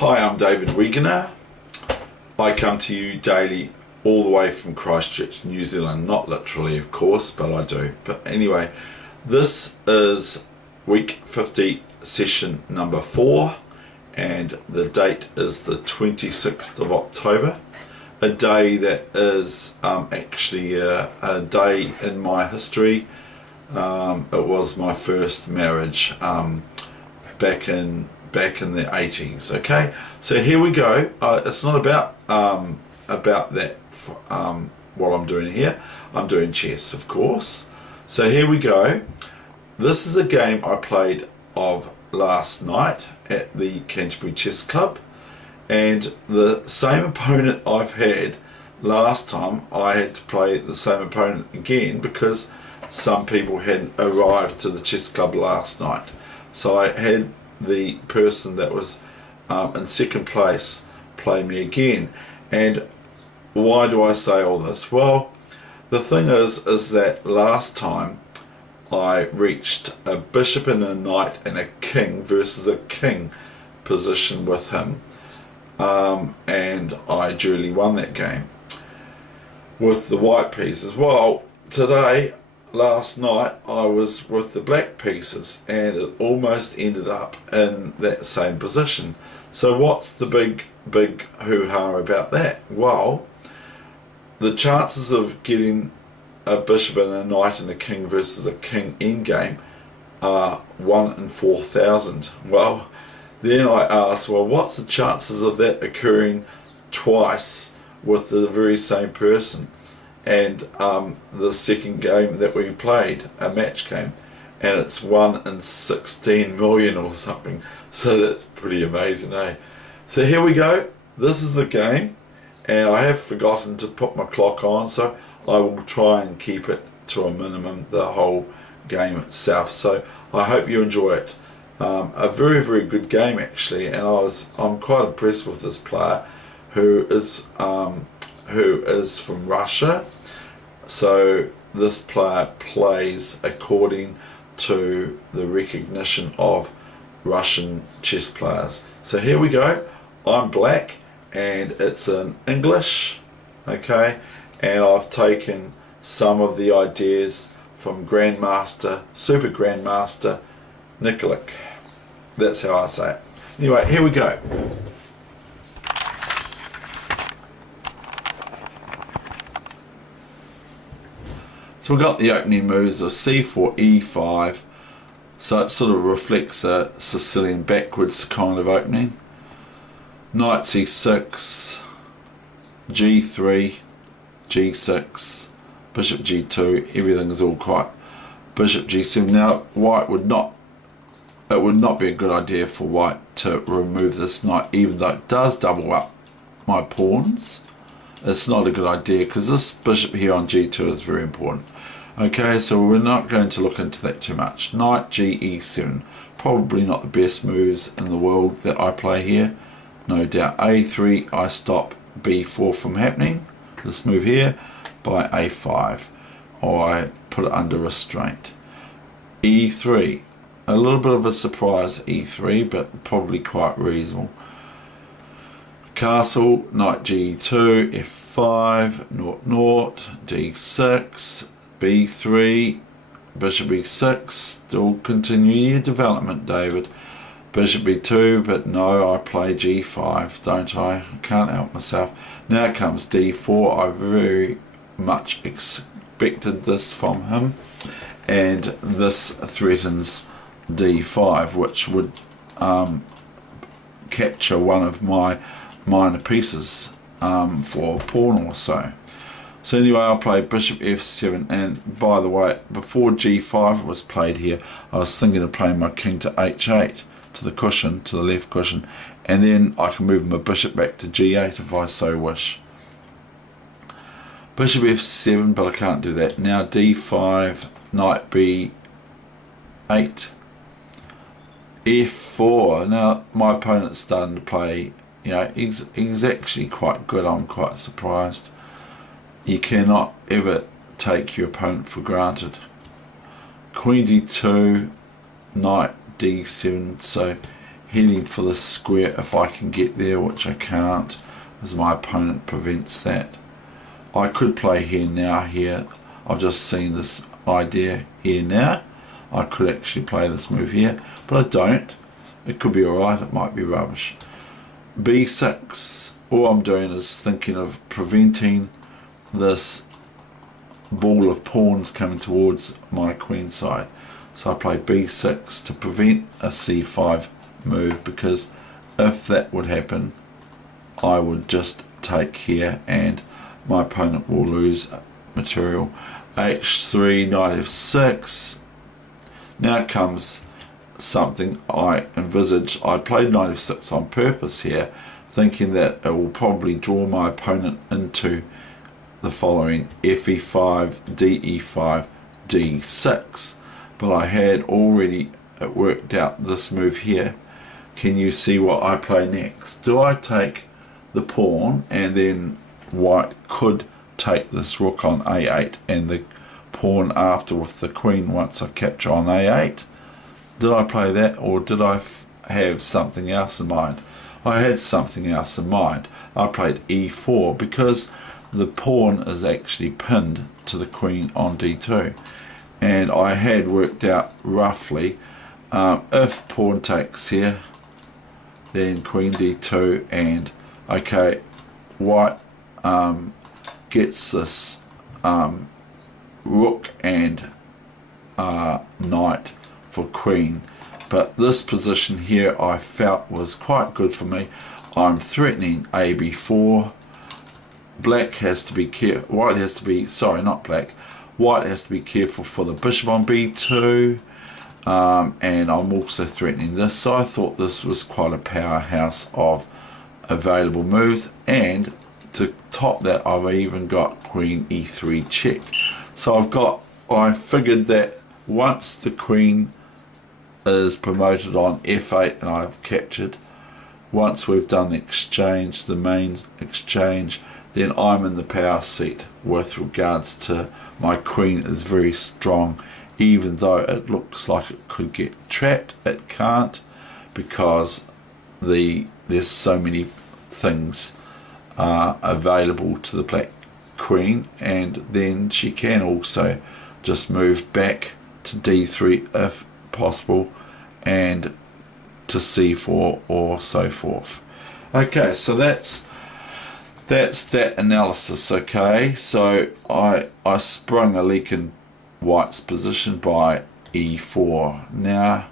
Hi, I'm David Weegenaar. I come to you daily all the way from Christchurch, New Zealand. Not literally, of course, but I do. But anyway, this is week 50, session number 4, and the date is the 26th of October. A day that is actually a day in my history. It was my first marriage back in the 80s. Okay, so here we go. It's not about that what I'm doing here. I'm doing chess, of course. So here we go. This is a game I played of last night at the Canterbury Chess Club, and the same opponent I've had last time, I had to play the same opponent again because some people hadn't arrived to the chess club last night. So I had the person that was in second place play me again. And why do I say all this? Well, the thing is that last time I reached a bishop and a knight and a king versus a king position with him, and I duly won that game with the white pieces. Well, last night I was with the black pieces and it almost ended up in that same position. So what's the big hoo-ha about that? Well, the chances of getting a bishop and a knight and a king versus a king endgame are 1 in 4,000. Well, then I asked, well, what's the chances of that occurring twice with the very same person? And the second game that we played, a match game, and it's 1 in 16 million or something. So that's pretty amazing, eh? So here we go. This is the game, and I have forgotten to put my clock on, so I will try and keep it to a minimum the whole game itself. So I hope you enjoy it. A very, very good game actually, and I'm quite impressed with this player who is from Russia. So this player plays according to the recognition of Russian chess players. So here we go. I'm black and it's in English, okay, and I've taken some of the ideas from Super Grandmaster Nikolic. That's how I say it. Anyway, here we go. So we've got the opening moves of c4, e5, so it sort of reflects a Sicilian backwards kind of opening. Knight c6, g3, g6, bishop g2, everything is all quite bishop g7. Now white it would not be a good idea for white to remove this knight, even though it does double up my pawns. It's not a good idea because this bishop here on g2 is very important. Okay, so we're not going to look into that too much. Knight ge7, probably not the best moves in the world that I play here, no doubt. a3, I stop b4 from happening, this move here, by a5, or I put it under restraint. e3, a little bit of a surprise e3, but probably quite reasonable. Castle, knight g2, f5, naught, d6, b3, bishop e6, still continue your development, David. Bishop b2, but no, I play g5, don't I? I can't help myself. Now comes d4, I very much expected this from him, and this threatens d5, which would capture one of my minor pieces for a pawn or so. So anyway, I'll play bishop f7, and by the way, before g5 was played here, I was thinking of playing my king to h8, to the cushion, to the left cushion, and then I can move my bishop back to g8 if I so wish. Bishop f7, but I can't do that. Now d5, knight b8, f4. Now my opponent's starting to play, you know, he's actually quite good. I'm quite surprised. You cannot ever take your opponent for granted. Queen d2, knight d7, so heading for the square if I can get there, which I can't, as my opponent prevents that. I could play here now, here. I've just seen this idea here now. I could actually play this move here, but I don't. It could be alright, it might be rubbish. B6, all I'm doing is thinking of preventing this ball of pawns coming towards my queen side. So I play B6 to prevent a C5 move, because if that would happen, I would just take here and my opponent will lose material. H3, knight F6. Now comes something I envisaged. I played knight F6 on purpose here, thinking that it will probably draw my opponent into the following: FE5, DE5, D6. But I had already worked out this move here. Can you see what I play next? Do I take the pawn, and then white could take this rook on A8 and the pawn after with the queen once I capture on A8? Did I play that, or did I have something else in mind? I had something else in mind. I played E4 because the pawn is actually pinned to the queen on D2, and I had worked out roughly if pawn takes here, then queen D2, and okay, white gets this rook and knight for queen, but this position here I felt was quite good for me. I'm threatening AB4. Black has to be careful. White has to be, sorry, not black. White has to be careful for the bishop on B2, and I'm also threatening this. So I thought this was quite a powerhouse of available moves, and to top that, I've even got queen E3 check. So I figured that once the queen is promoted on F8 and I've captured, once we've done the exchange, the main exchange, then I'm in the power seat with regards to my queen is very strong. Even though it looks like it could get trapped, it can't, because there's so many things available to the black queen, and then she can also just move back to D3 if possible, and to C4 or so forth. Okay, so that's that analysis. Okay, so I sprung a leak in white's position by E4. Now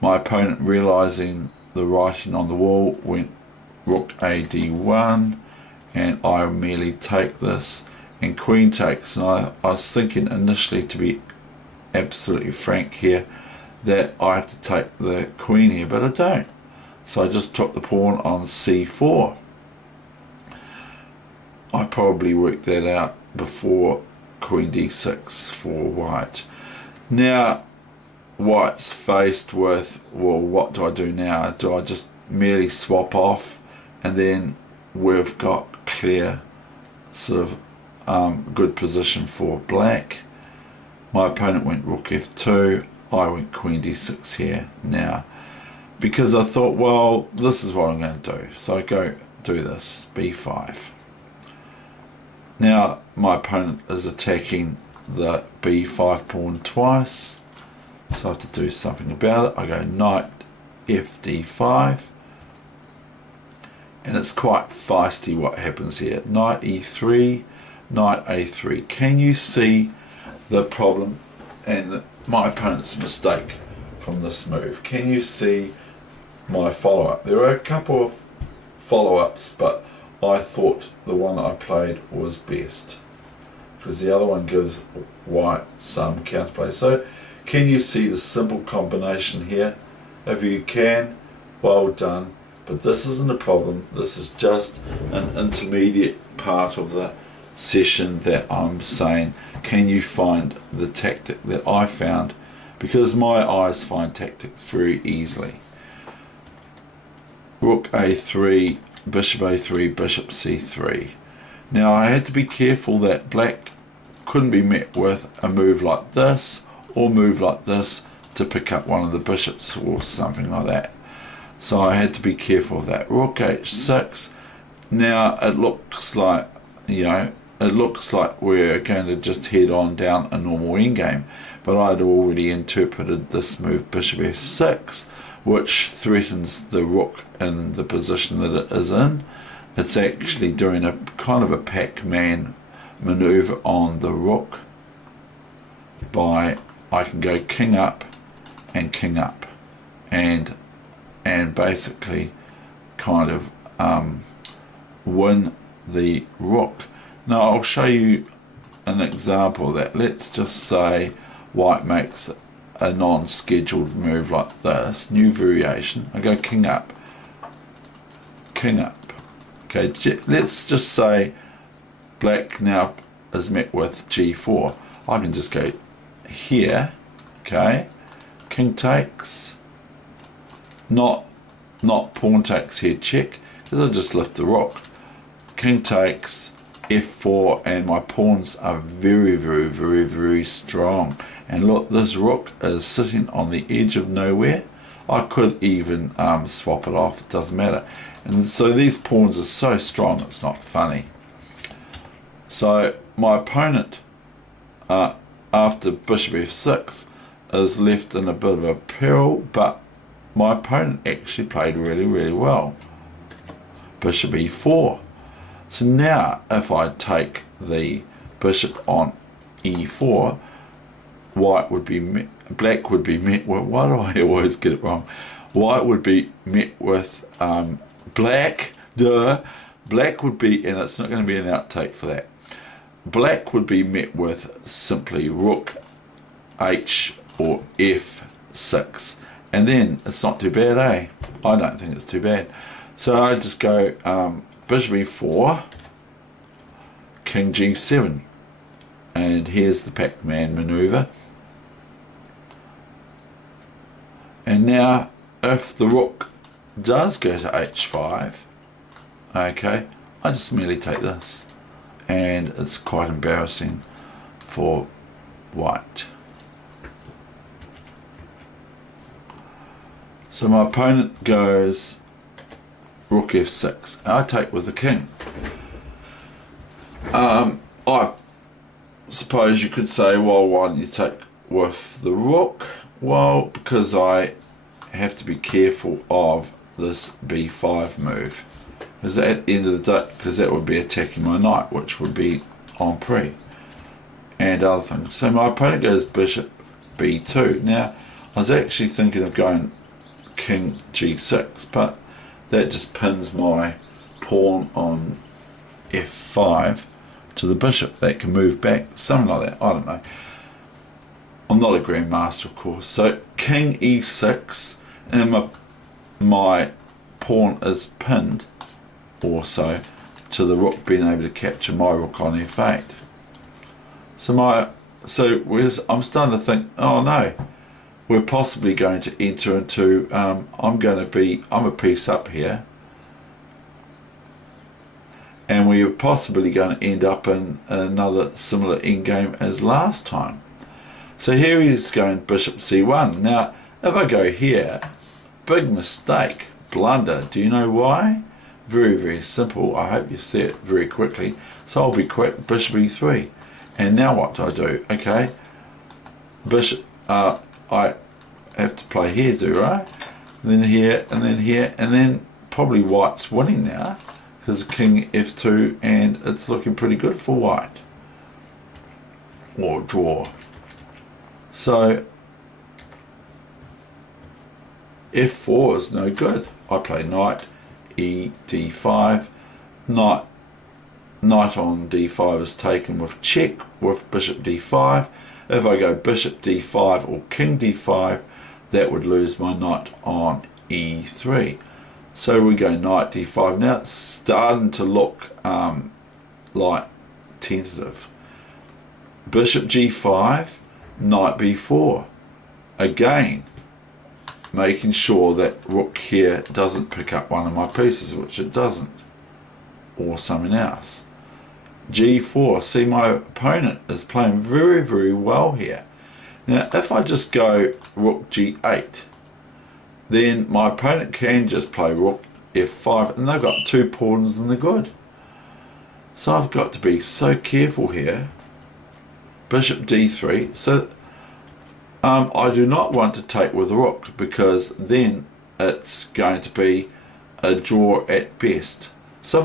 my opponent, realizing the writing on the wall, went rook A D1, and I merely take this and queen takes, and I was thinking initially, to be absolutely frank here, that I have to take the queen here, but I don't. So I just took the pawn on C4. I probably worked that out before queen D6 for white. Now white's faced with, well, what do I do now? Do I just merely swap off, and then we've got clear sort of good position for black? My opponent went rook F2, I went queen D6 here now, because I thought, well, this is what I'm going to do. So I go do this, B5. Now my opponent is attacking the B5 pawn twice, so I have to do something about it. I go knight FD5, and it's quite feisty what happens here. Knight E3, knight A3. Can you see the problem and my opponent's mistake from this move? Can you see my follow-up? There are a couple of follow-ups, but I thought the one I played was best, because the other one gives white some counterplay. So can you see the simple combination here? If you can, well done. But this isn't a problem. This is just an intermediate part of the session that I'm saying, can you find the tactic that I found? Because my eyes find tactics very easily. Rook A3, bishop A3, bishop C3. Now I had to be careful that black couldn't be met with a move like this or move like this to pick up one of the bishops or something like that. So I had to be careful of that. Rook h6. Now it looks like, it looks like we're going to just head on down a normal endgame, but I'd already interpreted this move bishop f6, which threatens the rook in the position that it is in. It's actually doing a kind of a Pac-Man maneuver on the rook by, I can go king up and king up and basically kind of win the rook. Now I'll show you an example of that. Let's just say white makes a non-scheduled move like this, new variation. I go king up, king up. Okay, let's just say black now is met with g4. I can just go here, okay, king takes, not pawn takes head check, because I'll just lift the rook. King takes, f4, and my pawns are very, very, very, very strong. And look, this rook is sitting on the edge of nowhere. I could even swap it off, it doesn't matter. And so these pawns are so strong, it's not funny. So my opponent, after bishop f6, is left in a bit of a peril, but my opponent actually played really, really well. Bishop e4. So now if I take the bishop on e4, black would be met with, why do I always get it wrong? White would be met with black would be, and it's not going to be an outtake for that, black would be met with simply rook h or f6, and then it's not too bad, eh? I don't think it's too bad. So I just go bishop e4, king g7, and here's the Pac-Man maneuver. And now if the rook does go to h5, okay, I just merely take this, and it's quite embarrassing for white. So my opponent goes rook f6. I take with the king. I suppose you could say, well, why don't you take with the rook? Well, because I have to be careful of this b5 move, because at the end of the day, because that would be attacking my knight, which would be en prise and other things. So my opponent goes bishop b2. Now I was actually thinking of going king g6, but that just pins my pawn on f5 to the bishop. That can move back, something like that, I don't know. I'm not a grandmaster, of course. So king e6, and my pawn is pinned also to the rook being able to capture my rook on f8. I'm starting to think, oh no, we're possibly going to enter into, I'm a piece up here, and we are possibly going to end up in another similar endgame as last time. So here he's going bishop c1. Now if I go here, big mistake, blunder. Do you know why? Very, very simple. I hope you see it very quickly. So I'll be quick, bishop e3. And now what do I do? Okay, bishop, I have to play here, do I? And then here, and then here, and then probably white's winning now, because king f2, and it's looking pretty good for white. Or draw. So f4 is no good. I play knight e d5. Knight on d5 is taken with check with bishop d5. If I go bishop d5 or king d5, that would lose my knight on e3. So we go knight d5. Now it's starting to look like tentative. Bishop g5, knight b4. Again, making sure that rook here doesn't pick up one of my pieces, which it doesn't, or something else. g4, see, my opponent is playing very, very well here. Now if I just go rook g8, then my opponent can just play rook f5, and they've got 2 pawns and they're good. So I've got to be so careful here. Bishop d3. So I do not want to take with rook, because then it's going to be a draw at best. So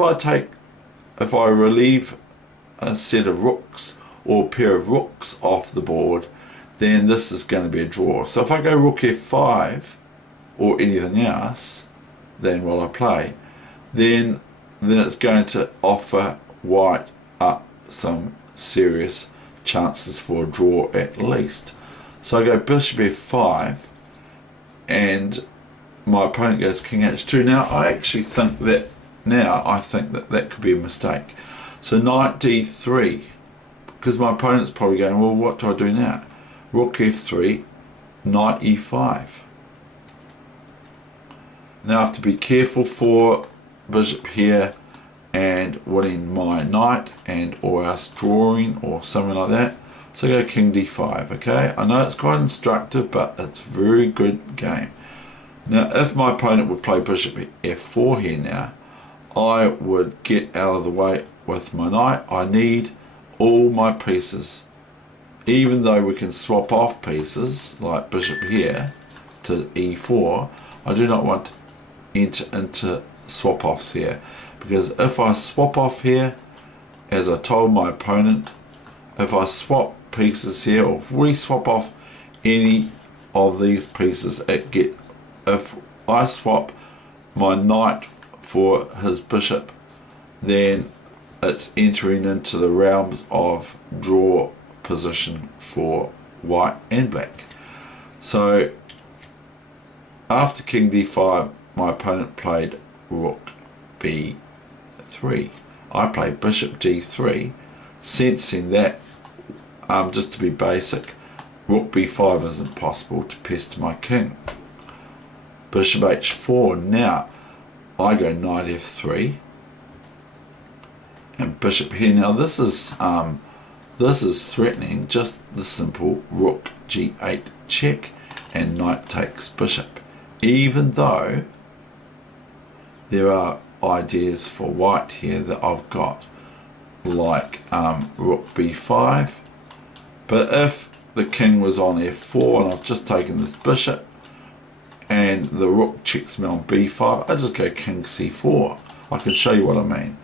if I relieve a set of rooks or a pair of rooks off the board, then this is going to be a draw. So if I go rook f5 or anything else than what I play, then it's going to offer white up some serious chances for a draw at least. So I go bishop f5 and my opponent goes king h2. Now I actually think that that could be a mistake. So knight d3, because my opponent's probably going, well, what do I do now? Rook f3, knight e5. Now I have to be careful for bishop here and winning my knight, and or else drawing or something like that. So I go king d5, okay? I know it's quite instructive, but it's a very good game. Now if my opponent would play bishop f4 here now, I would get out of the way with my knight. I need all my pieces. Even though we can swap off pieces, like bishop here to e4, I do not want to enter into swap offs here. Because if I swap off here, as I told my opponent, if I swap pieces here, or if we swap off any of these pieces, if I swap my knight for his bishop, then it's entering into the realms of draw position for white and black. So after king d5, my opponent played rook b3. I played bishop d3, sensing that, just to be basic, rook b5 isn't possible to pester my king. Bishop h4. Now I go knight f3 and bishop here. Now this is threatening just the simple rook g8 check and knight takes bishop, even though there are ideas for white here that I've got, like rook b5. But if the king was on f4 and I've just taken this bishop and the rook checks me on b5, I just go king c4. I can show you what I mean.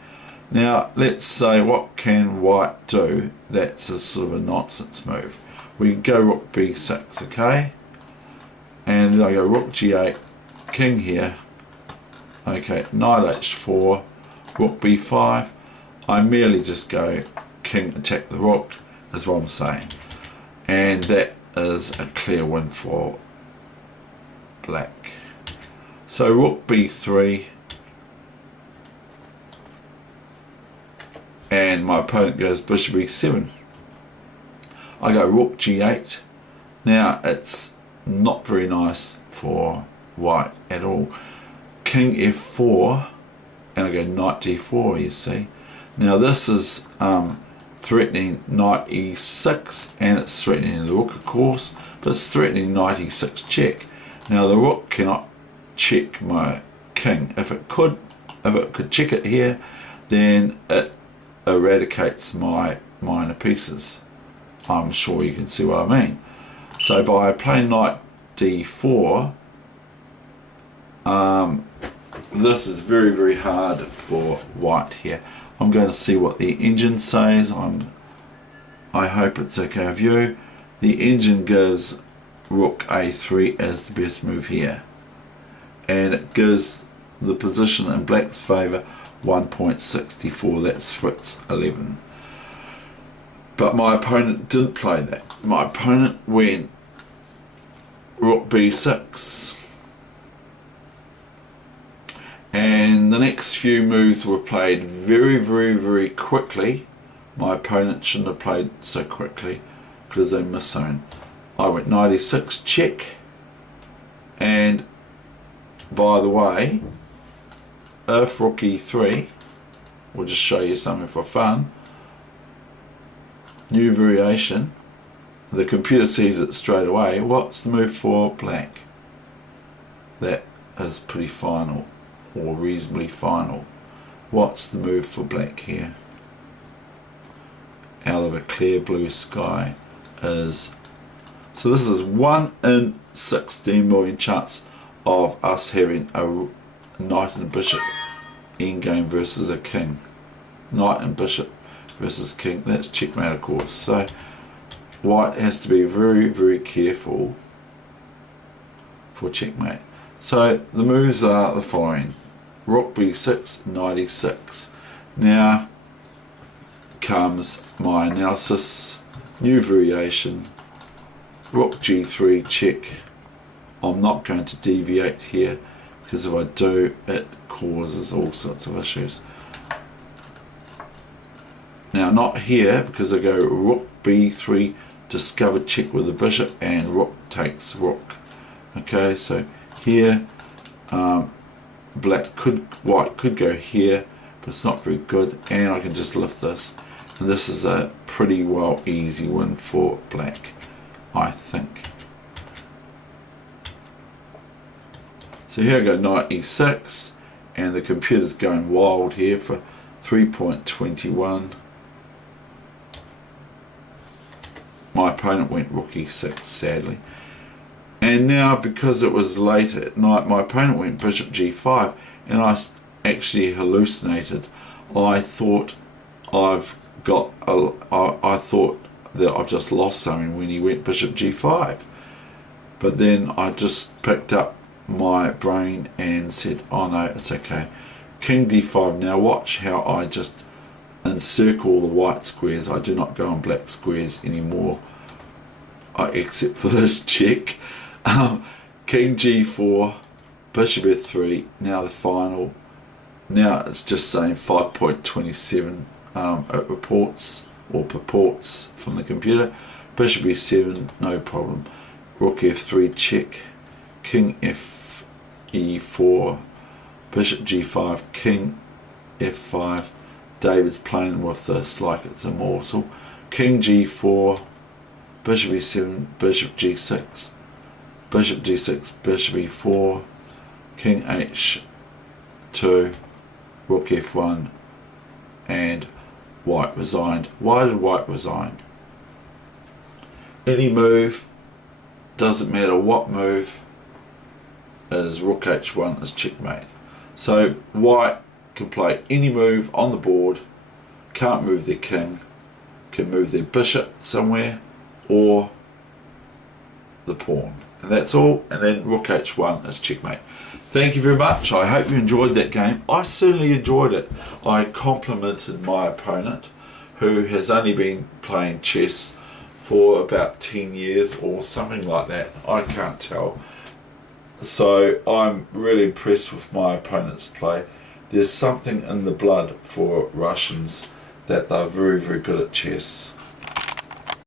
Now let's say, what can white do that's a sort of a nonsense move? We go rook b6, okay? And then I go rook g8, king here, okay, knight h4, rook b5. I merely just go king attack the rook, is what I'm saying. And that is a clear win for black. So rook b3, and my opponent goes bishop e7. I go rook g8. Now it's not very nice for white at all. King f4, and I go knight d4, you see. Now this is threatening knight e6, and it's threatening the rook, of course, but it's threatening knight e6 check. Now the rook cannot check my king. If it could check it here, then it eradicates my minor pieces. I'm sure you can see what I mean. So by playing knight d4, this is very, very hard for white here. I'm going to see what the engine says. I hope it's okay with you. The engine gives rook a3 as the best move here, and it gives the position in black's favour 1.64. that's Fritz 11. But my opponent didn't play that. My opponent went rook b6, and the next few moves were played very, very, very quickly. My opponent shouldn't have played so quickly because they missed something. I went knight e6 check, and by the way, if rook e3, we'll just show you something for fun, new variation, the computer sees it straight away. What's the move for black? that is pretty final, or reasonably final. What's the move for black here? Out of a clear blue sky is, so this is 1 in 16 million chance of us having a knight and bishop endgame versus a king. Knight and bishop versus king, that's checkmate of course. So white has to be very, very careful for checkmate. So the moves are the following: rook b6, knight e6. Now comes my analysis, new variation, rook g3 check. I'm not going to deviate here, because if I do, it causes all sorts of issues. Now not here, because I go rook b3, discovered check with the bishop, and rook takes rook. Okay, so here white could go here, but it's not very good, and I can just lift this, and this is a pretty well easy win for black, I think. So here I go knight e6, and the computer's going wild here for 3.21. My opponent went rook e6, sadly. And now, because it was late at night, my opponent went bishop g5, and I actually hallucinated. I thought I thought that I've just lost something when he went bishop g5. But then I just picked up my brain and said, oh no, it's okay. King d5. Now watch how I just encircle the white squares. I do not go on black squares anymore, except for this check. King g4, bishop f3. Now the final. Now it's just saying 5.27. It reports or purports from the computer. Bishop e7, no problem. Rook f3 check. King e4, bishop g5, king f5. David's playing with this like it's a morsel. King g4, bishop e7, bishop g6, bishop g6, bishop e4, king h2, rook f1, and white resigned. Why did white resign? Any move, doesn't matter what move, is rook h1 is checkmate. So white can play any move on the board, can't move their king, can move their bishop somewhere, or the pawn, and that's all. And then rook h1 is checkmate. Thank you very much. I hope you enjoyed that game. I certainly enjoyed it. I complimented my opponent, who has only been playing chess for about 10 years or something like that. I can't tell. So I'm really impressed with my opponent's play. There's something in the blood for Russians that they're very, very good at chess.